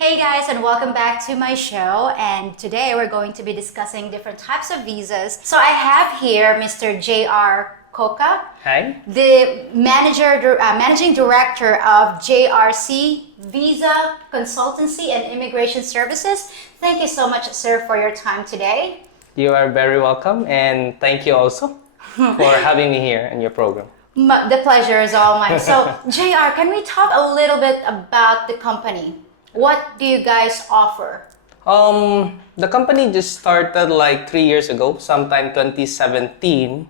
Hey guys, and welcome back to my show. And today we're going to be discussing different types of visas. So I have here Mr. JR Coca, Hi. the managing director of JRC Visa Consultancy and Immigration Services. Thank you so much, sir, for your time today. You are very welcome, and thank you also for having me here in your program. The pleasure is all mine. So, JR, can we talk a little bit about the company? What do you guys offer? The company just started like 3 years ago, sometime 2017,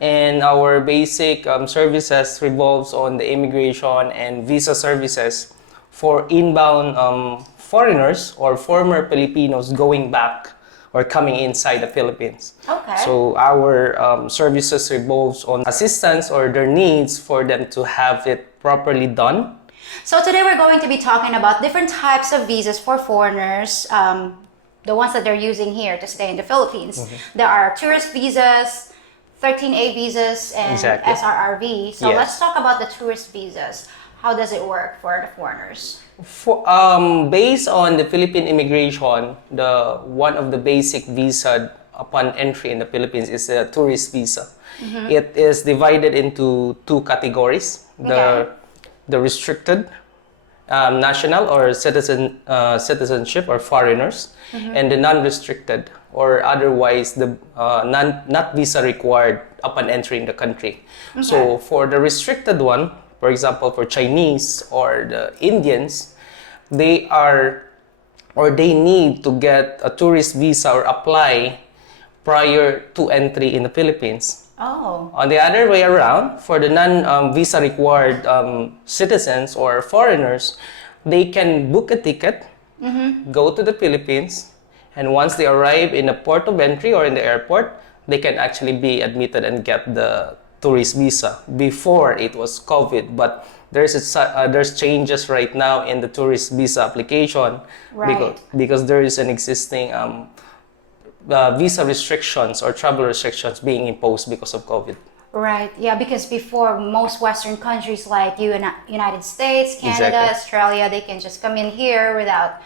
and our basic services revolves on the immigration and visa services for inbound foreigners or former Filipinos going back or coming inside the Philippines. Okay. So our services revolves on assistance or their needs for them to have it properly done. So today we're going to be talking about different types of visas for foreigners, the ones that they're using here to stay in the Philippines. There are tourist visas, 13A visas, and Exactly. SRRV. So Yes. let's talk about the tourist visas. How does it work for the foreigners? Based on the Philippine immigration, one of the basic visa upon entry in the Philippines is a tourist visa. It is divided into two categories: the restricted national or citizenship or foreigners, and the non-restricted or otherwise the not visa required upon entering the country. So for the restricted one, for example, for Chinese or the Indians, they need to get a tourist visa or apply prior to entry in the Philippines. Oh. On the other way around, for the non-visa required citizens or foreigners, they can book a ticket, go to the Philippines, and once they arrive in the port of entry or in the airport, they can actually be admitted and get the tourist visa. Before it was COVID, but there's changes right now in the tourist visa application, because there is an existing visa restrictions or travel restrictions being imposed because of COVID. Right, yeah, because before most Western countries like United States, Canada, Australia, they can just come in here without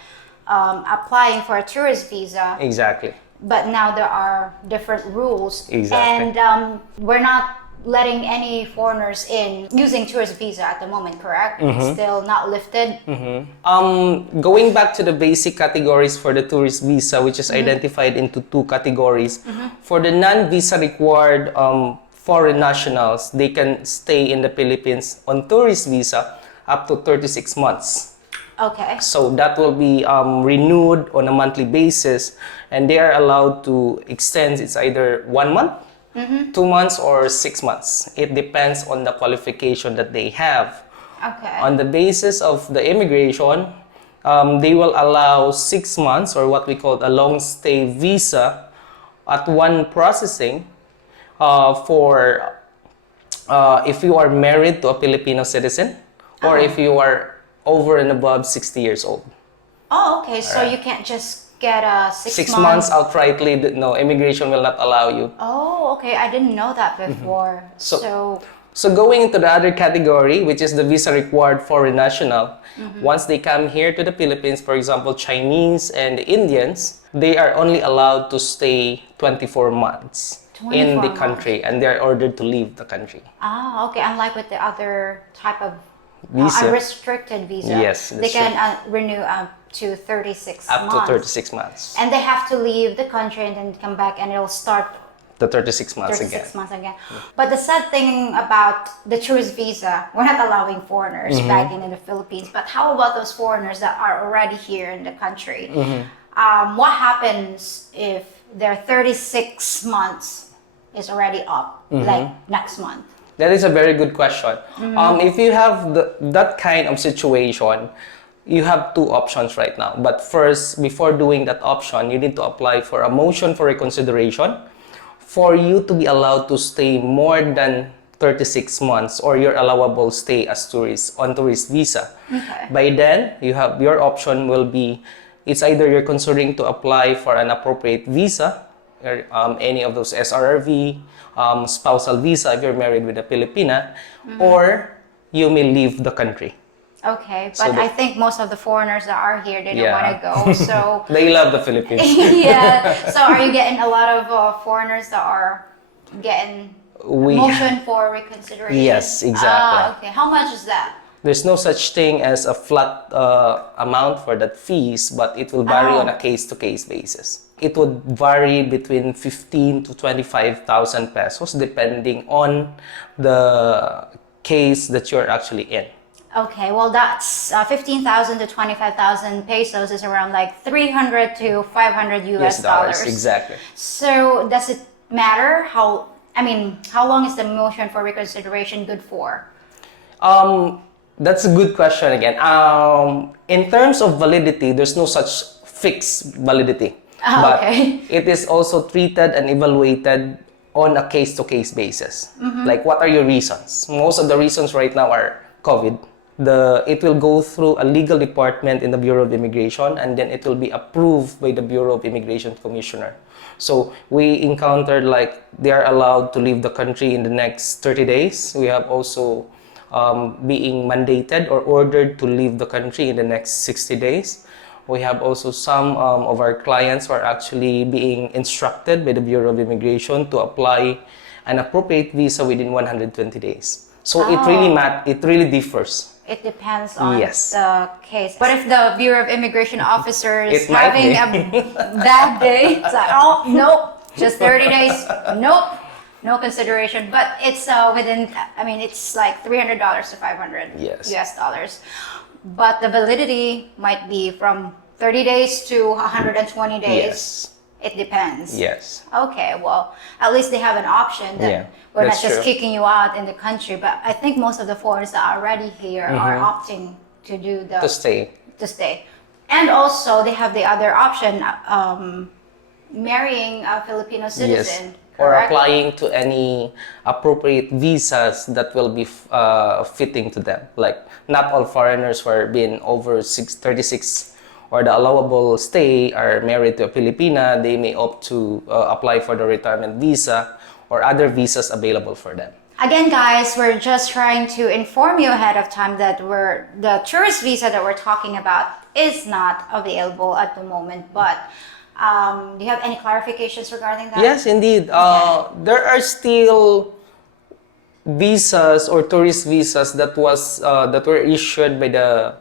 applying for a tourist visa. Exactly. But now there are different rules. Exactly. And we're not letting any foreigners in using tourist visa at the moment, correct? It's still not lifted. Going back to the basic categories for the tourist visa, which is identified into two categories. For the non-visa required foreign nationals, they can stay in the Philippines on tourist visa up to 36 months. Okay. So that will be renewed on a monthly basis, and they are allowed to extend. It's either 1 month, 2 months, or 6 months. It depends on the qualification that they have. Okay. On the basis of the immigration, they will allow 6 months or what we call a long stay visa at one processing for if you are married to a Filipino citizen or if you are over and above 60 years old. Oh, okay. So you can't just get a 6 6 months outrightly. No, immigration will not allow you. Oh, okay. I didn't know that before. So going into the other category, which is the visa required foreign national, once they come here to the Philippines, for example, Chinese and Indians, they are only allowed to stay 24 months in the country, and they are ordered to leave the country. Ah, okay. Unlike with the other type of Visa. unrestricted visa. Yes, they that's can renew up to 36 Up months. to 36 months. And they have to leave the country and then come back and it'll start The 36 months 36 again. months again. But the sad thing about the tourist visa, we're not allowing foreigners back in the Philippines. But how about those foreigners that are already here in the country? What happens if their 36 months is already up, like next month? That is a very good question. If you have that kind of situation, you have two options right now. But first, before doing that option, you need to apply for a motion for reconsideration for you to be allowed to stay more than 36 months or your allowable stay as tourist on tourist visa. Okay. By then, you have your option will be, it's either you're considering to apply for an appropriate visa, or, any of those SRRV, spousal visa if you're married with a Filipina, or you may leave the country. Okay, So but I think most of the foreigners that are here, they don't Yeah. want to go. So They love the Philippines. yeah. So are you getting a lot of foreigners that are getting a We- motion for reconsideration? Yes, exactly. Ah, okay. How much is that? There's no such thing as a flat amount for that fees, but it will vary on a case-to-case basis. It would vary between 15 to 25,000 pesos depending on the case that you're actually in. Okay, well that's 15,000 to 25,000 pesos is around like 300 to 500 US dollars. Exactly. So does it matter how long is the motion for reconsideration good for? That's a good question again. In terms of validity, there's no such fixed validity. But Okay. it is also treated and evaluated on a case-to-case basis. Like, what are your reasons? Most of the reasons right now are COVID. It will go through a legal department in the Bureau of Immigration, and then it will be approved by the Bureau of Immigration Commissioner. So we encountered like they are allowed to leave the country in the next 30 days. We have also being mandated or ordered to leave the country in the next 60 days. We have also some of our clients who are actually being instructed by the Bureau of Immigration to apply an appropriate visa within 120 days. So it really differs. It depends on Yes. the case. What if the Bureau of Immigration officer is It might having be. a bad day? It's like, oh, nope, just 30 days. Nope, no consideration. But it's it's like $300 to 500 Yes. US dollars. But the validity might be from 30 days to 120 days. Yes. It depends. Yes. Okay, well, at least they have an option that Yeah, we're not that's just true. kicking you out in the country. But I think most of the foreigners that are already here are opting to do To stay. to stay. And also, they have the other option, marrying a Filipino citizen. Or correct? applying to any appropriate visas that will be fitting to them. Like, not all foreigners who are being over 36 or the allowable stay are married to a Filipina. They may opt to apply for the retirement visa or other visas available for them. Again, guys, we're just trying to inform you ahead of time that the tourist visa that we're talking about is not available at the moment. But do you have any clarifications regarding that? Yes, indeed. There are still visas or tourist visas that were issued by the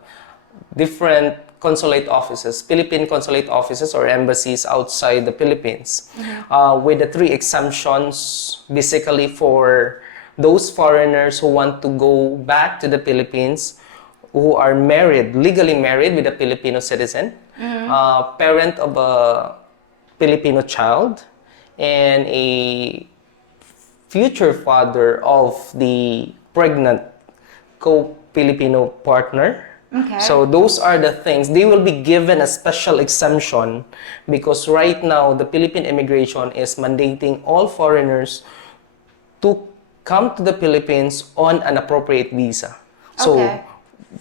different consulate offices, Philippine consulate offices or embassies outside the Philippines, with the 3 exemptions, basically for those foreigners who want to go back to the Philippines, who are legally married with a Filipino citizen, parent of a Filipino child, and a future father of the pregnant co-Filipino partner. Okay. So those are the things. They will be given a special exemption because right now the Philippine immigration is mandating all foreigners to come to the Philippines on an appropriate visa. So Okay.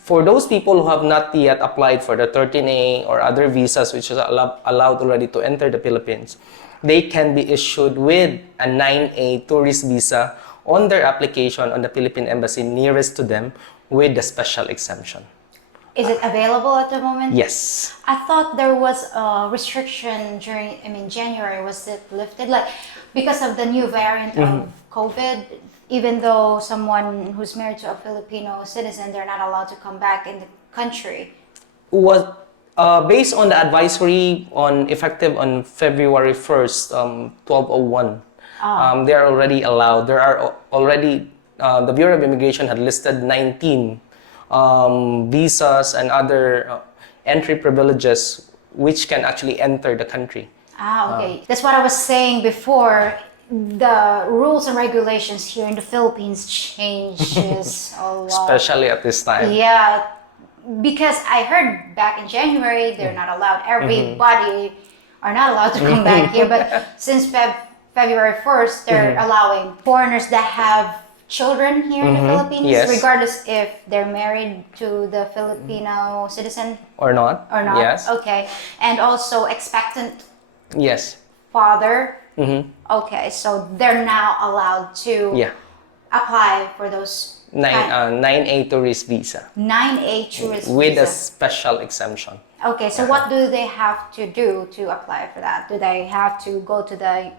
for those people who have not yet applied for the 13A or other visas which is allowed already to enter the Philippines, they can be issued with a 9A tourist visa on their application on the Philippine embassy nearest to them with the special exemption. Is it available at the moment? Yes. I thought there was a restriction during, January. Was it lifted? Like, because of the new variant of COVID, even though someone who's married to a Filipino citizen, they're not allowed to come back in the country. Based on the advisory effective on February 1st, 1201, they are already allowed. There are already, the Bureau of Immigration had listed 19 visas and other entry privileges which can actually enter the country. Okay. That's what I was saying before. The rules and regulations here in the Philippines changes a lot. Especially at this time. Yeah, because I heard back in January they're not allowed. Everybody are not allowed to come back here. But since February 1st, they're allowing foreigners that have children here in the Philippines, Yes. regardless if they're married to the Filipino citizen Or not? or not. Yes. Okay. And also expectant Yes. father. Okay, so they're now allowed to Yeah. apply for those 9A tourist visa 9A tourist with a visa? special exemption. Okay, so what do they have to do to apply for that? Do they have to go to the,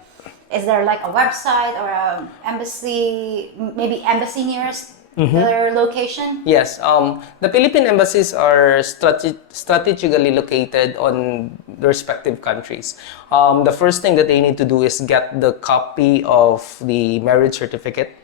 is there like a website or a embassy, maybe embassy nearest their location? Yes, the Philippine embassies are strategically located on the respective countries. The first thing that they need to do is get the copy of the marriage certificate,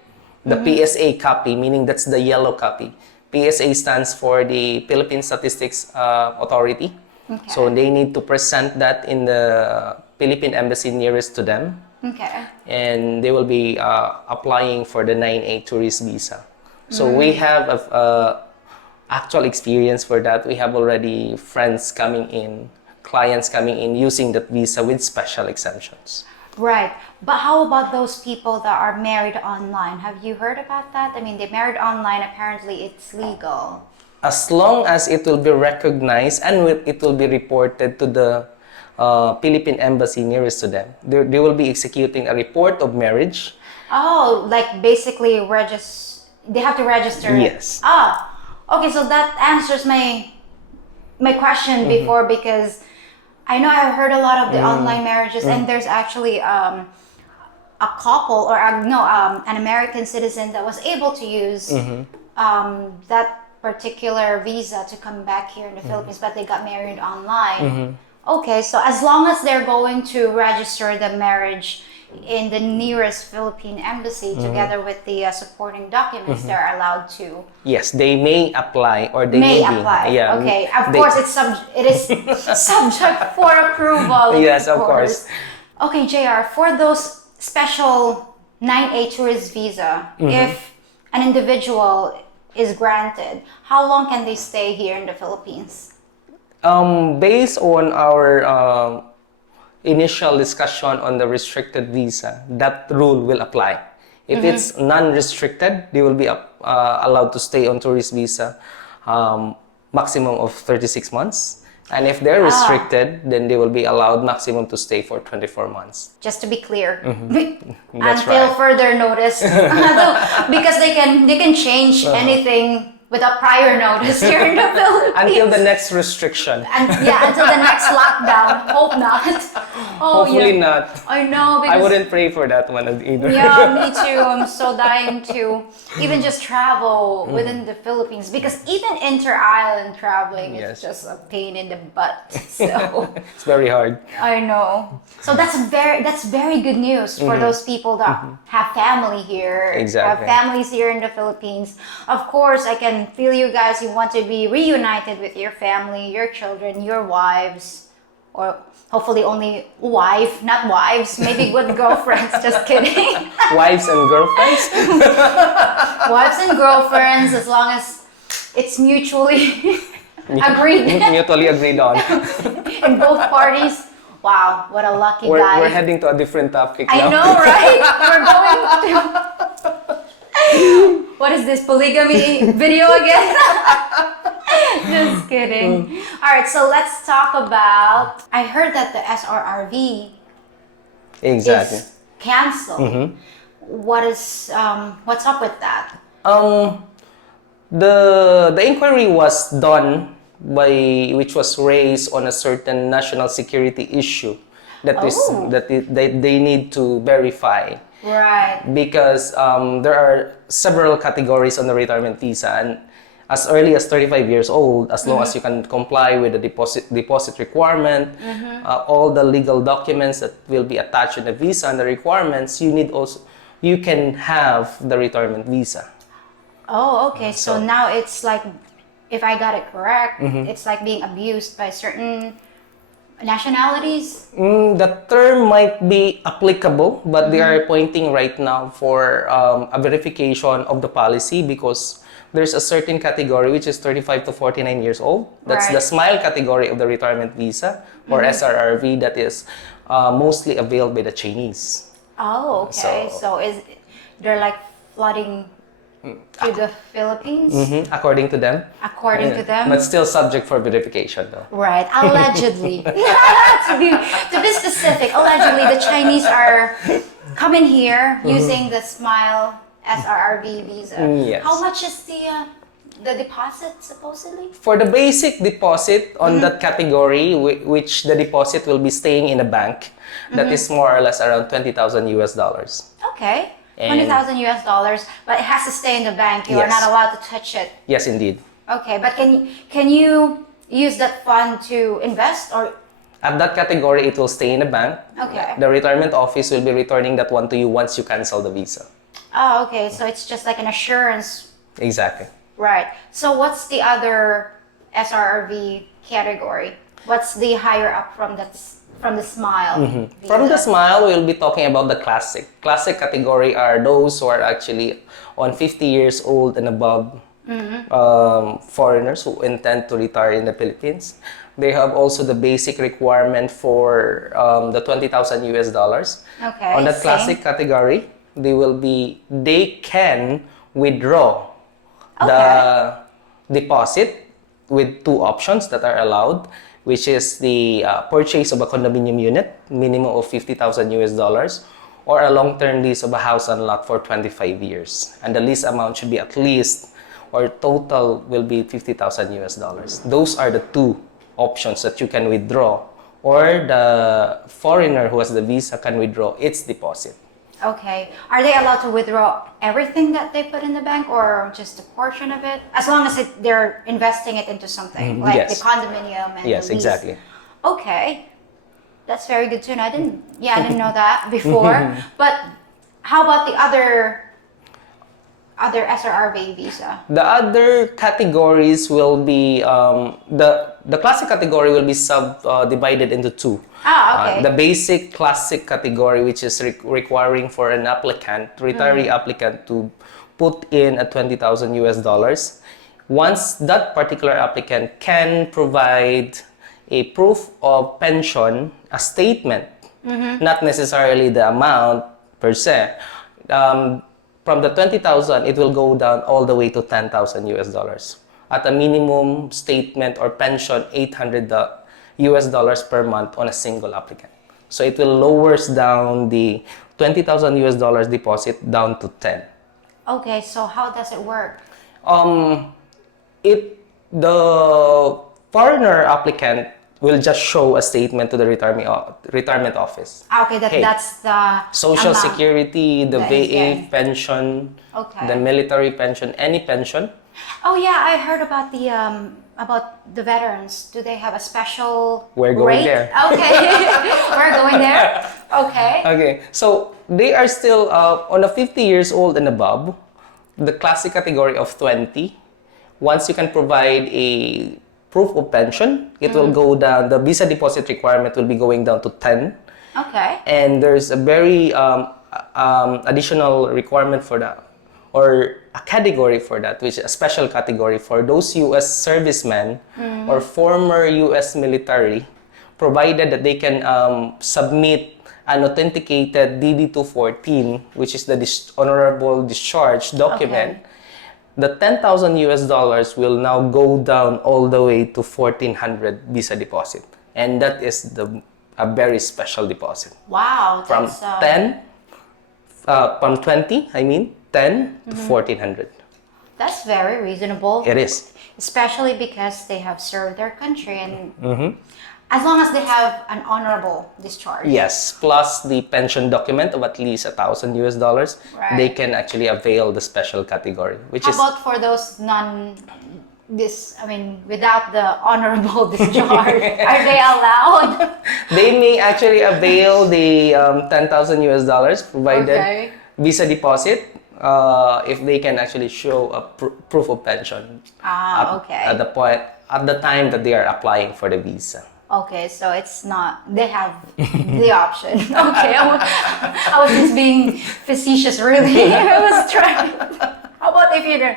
the PSA copy, meaning that's the yellow copy. PSA stands for the Philippine Statistics Authority. Okay. So they need to present that in the Philippine embassy nearest to them. Okay. And they will be applying for the 9A tourist visa. So we have a actual experience for that. We have already friends coming in, clients coming in using that visa with special exemptions. Right. But how about those people that are married online? Have you heard about that? I mean, they married online, apparently it's legal. As long as it will be recognized and it will be reported to the Philippine embassy nearest to them, they will be executing a report of marriage. Oh, like basically they have to register it. Yes. Ah, okay, so that answers my question before, because I know I've heard a lot of the online marriages, and there's actually a couple or an American citizen that was able to use that particular visa to come back here in the Philippines, but they got married online. Okay, so as long as they're going to register the marriage in the nearest Philippine embassy together with the supporting documents, they're allowed to. Yes, they may apply or they May may apply. Be. Yeah. Okay, of course it is subject for approval. Yes, of course. Okay, JR, for those special 9A tourist visa, if an individual is granted, how long can they stay here in the Philippines? Based on our initial discussion on the restricted visa, that rule will apply. If it's non-restricted, they will be allowed to stay on tourist visa maximum of 36 months. And if they're restricted, then they will be allowed maximum to stay for 24 months. Just to be clear, That's until right. further notice, because they can change anything without prior notice here in the Philippines. Until the next restriction. Until the next lockdown. Hope not. Oh, Hopefully yeah. not. I know, because I wouldn't pray for that one either. yeah, me too. I'm so dying to even just travel within the Philippines, because even inter-island traveling is just a pain in the butt. So It's very hard. I know. So that's very good news for those people that have family here, Exactly. have families here in the Philippines. Of course, I can feel you guys. You want to be reunited with your family, your children, your wives, or hopefully only wife, not wives, maybe good girlfriends. Just kidding. Wives and girlfriends? Wives and girlfriends, as long as it's mutually agreed Mutually agreed on. in both parties. Wow, what a lucky We're guy. heading to a different topic I now. know, right? We're going to... What is this, polygamy video again? Just kidding. All right, so let's talk about... I heard that the SRRV Exactly. is canceled. What's up with that? The inquiry was done which was raised on a certain national security issue that they need to verify. Right. Because there are several categories on the retirement visa, and as early as 35 years old, as long as you can comply with the deposit requirement, all the legal documents that will be attached in the visa and the requirements, you can have the retirement visa. Oh, okay. So now it's like, if I got it correct, it's like being abused by certain nationalities? The term might be applicable, but they are pointing right now for a verification of the policy, because there's a certain category which is 35 to 49 years old. That's the SMILE category of the retirement visa, or SRRV, that is mostly availed by the Chinese. Oh, okay. So they're like flooding to the Philippines? According to them. According to them? But still subject for verification though. Right, allegedly. to be specific, allegedly the Chinese are coming here using the SMILE SRRV visa. Yes. How much is the deposit supposedly? For the basic deposit on that category, which the deposit will be staying in a bank, that is more or less around 20,000 US dollars. Okay. And- 20,000 US dollars, but it has to stay in the bank. You are Yes. not allowed to touch it. Yes, indeed. Okay, but can you use that fund to invest or? At that category, it will stay in a bank. Okay. The retirement office will be returning that one to you once you cancel the visa. Oh, okay. So it's just like an assurance, Exactly. right? So what's the other SRRV category? What's the higher up from the Smile? Visa? From the Smile, we'll be talking about the Classic. Classic category are those who are actually on 50 years old and above, foreigners who intend to retire in the Philippines. They have also the basic requirement for the 20,000 US dollars. Okay. On that same. Classic category, they can withdraw the deposit with two options that are allowed, which is the purchase of a condominium unit, minimum of 50,000 US dollars, or a long-term lease of a house and lot for 25 years. And the lease amount should be at least, or total will be 50,000 US dollars. Those are the two options that you can withdraw, or the foreigner who has the visa can withdraw its deposit. Okay. Are they allowed to withdraw everything that they put in the bank or just a portion of it? As long as they're investing it into something, like Yes. the condominium and Yes, the lease. exactly. Okay. That's very good to know. I didn't know that before. But how about the other SRRV visa? The other categories will be the classic category will be divided into two. Okay. The basic classic category, which is requiring for an applicant, retiree applicant, to put in a 20,000 US dollars. Once that particular applicant can provide a proof of pension, a statement, not necessarily the amount per se. From the 20,000, it will go down all the way to 10,000 US dollars. At a minimum statement or pension, 800 US dollars per month on a single applicant. So it will lowers down the 20,000 US dollars deposit down to 10. Okay, so how does it work? The foreigner applicant will just show a statement to the retirement office. Okay, Hey, that's the Social amount. Security, the That is VA good. pension, Okay. the military pension, any pension. Oh yeah, I heard about the veterans. Do they have a special We're going rate? there. Okay, we're going there. Okay. Okay, so they are still on a 50 years old and above, the classic category of 20. Once you can provide a proof of pension, it will go down, the visa deposit requirement will be going down to 10. Okay. And there's a very additional requirement for that, or a category for that, which is a special category for those U.S. servicemen or former U.S. military, provided that they can submit an authenticated DD-214, which is the honorable discharge document. Okay. The 10,000 US dollars will now go down all the way to 1,400 visa deposit. And that is a very special deposit. Wow. From That's, from 20, 10 to 1,400. That's very reasonable. It is. Especially because they have served their country and as long as they have an honorable discharge. Yes, plus the pension document of at least 1,000 US dollars, Right. they can actually avail the special category, which How is about for those without the honorable discharge? Are they allowed? they may actually avail the 10,000 US dollars provided Okay. visa deposit if they can actually show a proof of pension Okay. at the time that they are applying for the visa. Okay, so it's not, they have the option. Okay, I was just being facetious, really. I was trying. How about if you don't?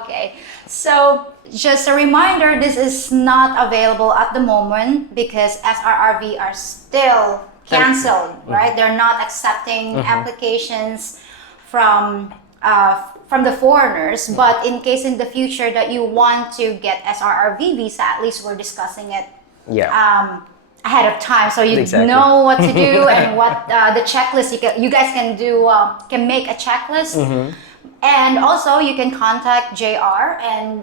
Okay, so just a reminder, this is not available at the moment because SRRV are still canceled, right? They're not accepting applications from the foreigners, but in case in the future that you want to get SRRV visa, at least we're discussing it ahead of time, so you Exactly. know what to do and what the checklist you guys can do. Can make a checklist And also, you can contact JR and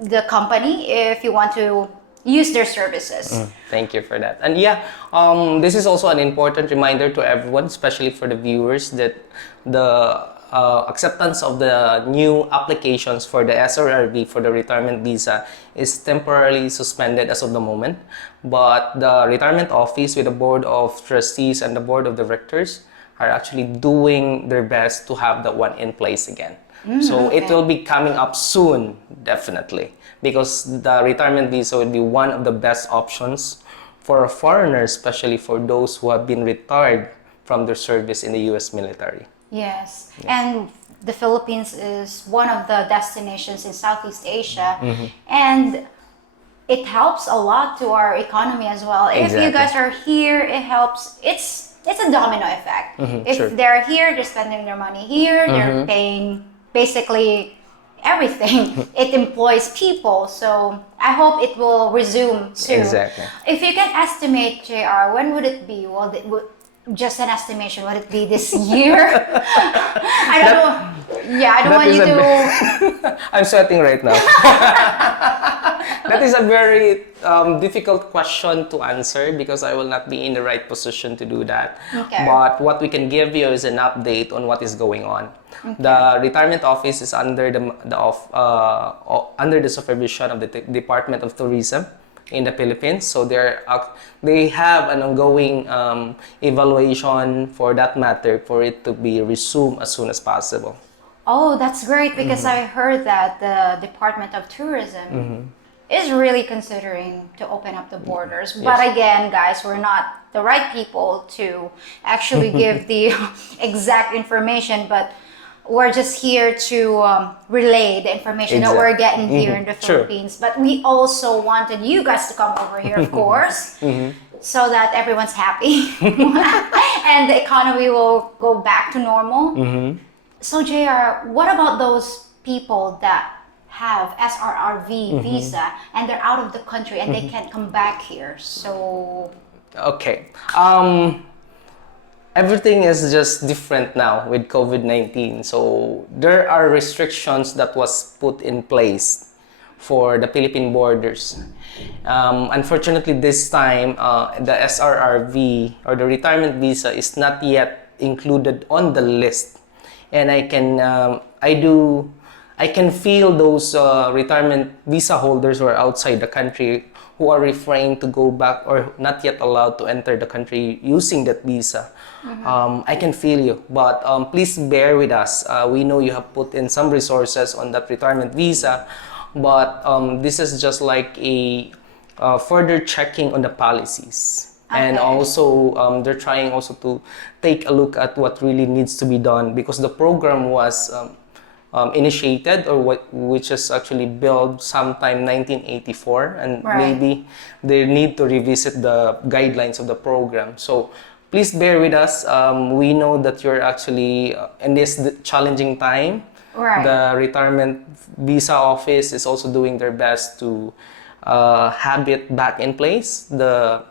the company if you want to use their services. Thank you for that. And yeah, this is also an important reminder to everyone, especially for the viewers, that the acceptance of the new applications for the SRRV for the retirement visa is temporarily suspended as of the moment. But the retirement office with the board of trustees and the board of directors are actually doing their best to have that one in place again. So it will be coming up soon, definitely, because the retirement visa will be one of the best options for a foreigner, especially for those who have been retired from their service in the U.S. military. Yes, and the Philippines is one of the destinations in Southeast Asia, and it helps a lot to our economy as well. If you guys are here, it helps. It's a domino effect. If they're here, they're spending their money here, they're paying basically everything. It employs people, so I hope it will resume soon. Exactly. If you can estimate, JR, when would it be? Well, just an estimation, would it be this year? I don't know. Yeah, I don't want you to... I'm sweating right now. That is a very difficult question to answer because I will not be in the right position to do that. Okay. But what we can give you is an update on what is going on. Okay. The retirement office is under the supervision of the Department of Tourism in the Philippines. So they have an ongoing evaluation for that matter for it to be resumed as soon as possible. Oh, that's great, because I heard that the Department of Tourism is really considering to open up the borders. Yes. But again, guys, we're not the right people to actually give the exact information, but we're just here to relay the information that we're getting here in the Philippines. But we also wanted you guys to come over here, of course, so that everyone's happy and the economy will go back to normal. So JR, what about those people that have SRRV visa and they're out of the country and they can't come back here? So... Okay. Everything is just different now with COVID-19. So there are restrictions that was put in place for the Philippine borders. Unfortunately, this time, the SRRV or the retirement visa is not yet included on the list. And I can feel those retirement visa holders who are outside the country who are refraining to go back or not yet allowed to enter the country using that visa. I can feel you, but please bear with us. We know you have put in some resources on that retirement visa, but this is just like a further checking on the policies. And also, they're trying also to take a look at what really needs to be done, because the program was initiated which is actually built sometime 1984, and maybe they need to revisit the guidelines of the program. So please bear with us. We know that you're actually in this challenging time. The retirement visa office is also doing their best to have it back in place, the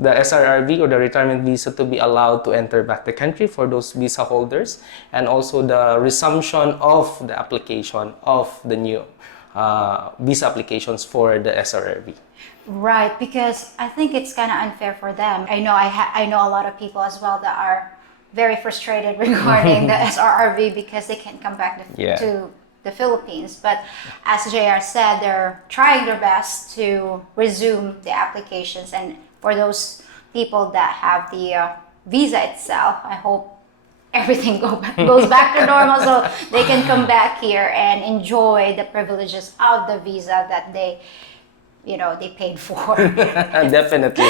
SRRV or the retirement visa, to be allowed to enter back the country for those visa holders, and also the resumption of the application of the new visa applications for the SRRV. Right, because I think it's kind of unfair for them. I know a lot of people as well that are very frustrated regarding the SRRV because they can't come back to the Philippines. But as JR said, they're trying their best to resume the applications, and for those people that have the visa itself, I hope everything goes back to normal so they can come back here and enjoy the privileges of the visa that they paid for. Definitely.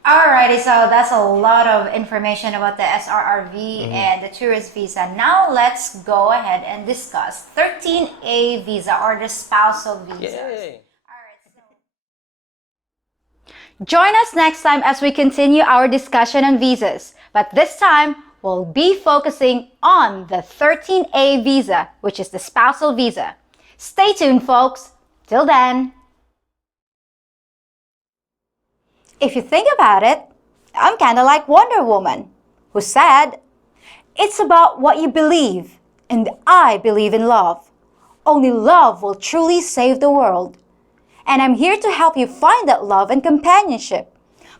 Alrighty, so that's a lot of information about the SRRV and the tourist visa. Now let's go ahead and discuss 13A visa, or the spousal visas. Yay. Join us next time as we continue our discussion on visas. But this time, we'll be focusing on the 13A visa, which is the spousal visa. Stay tuned, folks. Till then. If you think about it, I'm kind of like Wonder Woman, who said, It's about what you believe, and I believe in love. Only love will truly save the world. And I'm here to help you find that love and companionship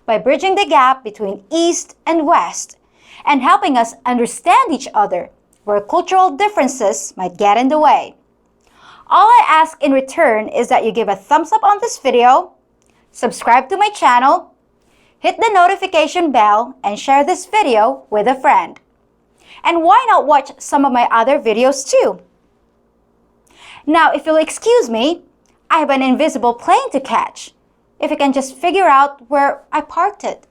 by bridging the gap between East and West and helping us understand each other where cultural differences might get in the way. All I ask in return is that you give a thumbs up on this video, subscribe to my channel, hit the notification bell, and share this video with a friend. And why not watch some of my other videos too? Now, if you'll excuse me, I have an invisible plane to catch. If you can just figure out where I parked it.